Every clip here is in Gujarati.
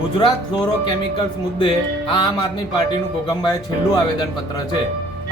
ગુજરાત ફ્લોરો કેમિકલ્સ મુદ્દે આ આમ આદમી પાર્ટીનું ગોગંબાએ છેલ્લું આવેદનપત્ર છે.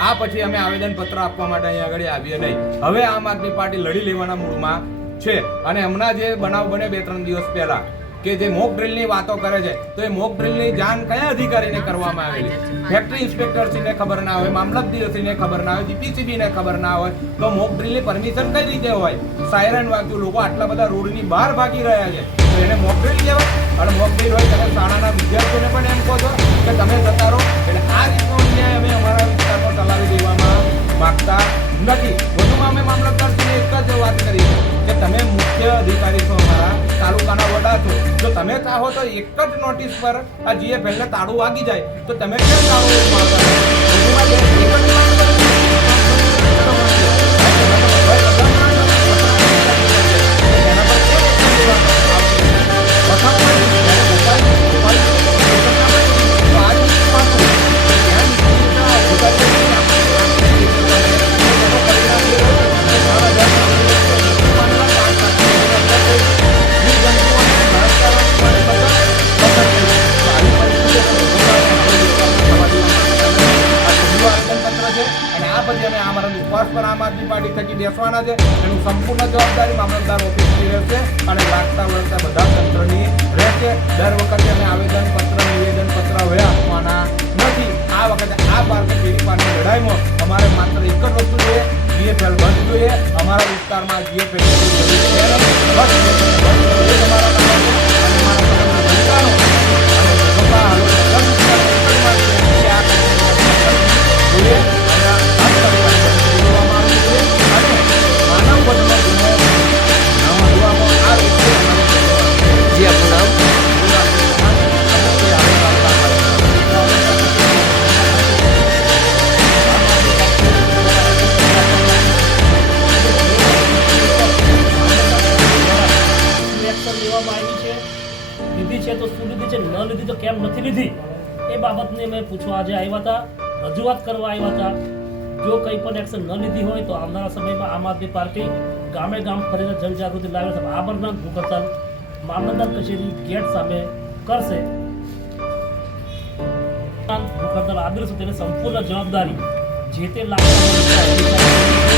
આ પછી અમે આવેદનપત્ર આપવા માટે અહીંયા આગળ આવીએ નહીં. હવે આમ આદમી પાર્ટી લડી લેવાના મૂડમાં છે. અને હમણાં જે બનાવ બને બે ત્રણ દિવસ પહેલા, કે જે મોક ડ્રિલની વાતો કરે છે, તો એ મોક ડ્રિલની જાણ કયા અધિકારીને કરવામાં આવેલી? ફેક્ટરી ઇન્સ્પેક્ટરશ્રીને ખબર ના હોય, મામલતદારશ્રીને ખબર ના હોય જીપીસીબીને ખબર ના હોય, તો મોક ડ્રિલની પરમિશન કઈ રીતે હોય? સાયરન વાગ્યું, લોકો આટલા બધા રોડની બહાર ભાગી રહ્યા છે. એને મોક ડ્રિલ કહેવાય અને મોક હોય તમે શાળાના વિદ્યાર્થીઓને પણ એમ કહો છો કે તમે જતા રહો એટલે આ રીતનો અન્યાય અમે અમારા વિસ્તારમાં ચલાવી દેવામાં માગતા નથી. વધુમાં અમે મામલતદારશ્રીને એક જ વાત કરી કે તમે મુખ્ય અધિકારી છો અમારા, તાલુકાના વડા છો. જો તમે ચાહો તો એક જ નોટિસ પર આ જીએફએલને તાળું વાગી જાય. તો તમે કેમ તાળું મારતા પછી અમે અમારા આમ આદમી પાર્ટી થકી બેસવાના છે. એનું સંપૂર્ણ જવાબદારી મામલતદાર ઓફિસની રહેશે અને લાગતા વળગતા બધા તંત્રની રહેશે. દર વખતે અમે આવેદનપત્ર, નિવેદનપત્ર હવે આપવાના નથી. આ વખતે આ ભારત ફેરી પારની લડાઈમાં અમારે માત્ર એક જ વસ્તુ જોઈએ જીએફએલ બંધ જોઈએ. અમારા વિસ્તારમાં જીએફએલ આવી છે. લીધી છે તો શું લીધી છે? ન લીધી તો કેમ નથી લીધી? એ બાબતને અમે પૂછવા આજે આવ્યા હતા, રજૂઆત કરવા આવ્યા હતા. જો કંઈ પણ એક્શન ન લીધી હોય તો આવનારા સમયમાં આમ આદમી પાર્ટી ગામે ગામ ફરીને જનજાગૃતિ લાવે છે. આમરનાથ ભૂખ હડતાલ મામલતદાર કચેરી ગેટ સામે કરશે. ભૂખ હડતાલ આદર્શ તેની સંપૂર્ણ જવાબદારી જે તે લાગતા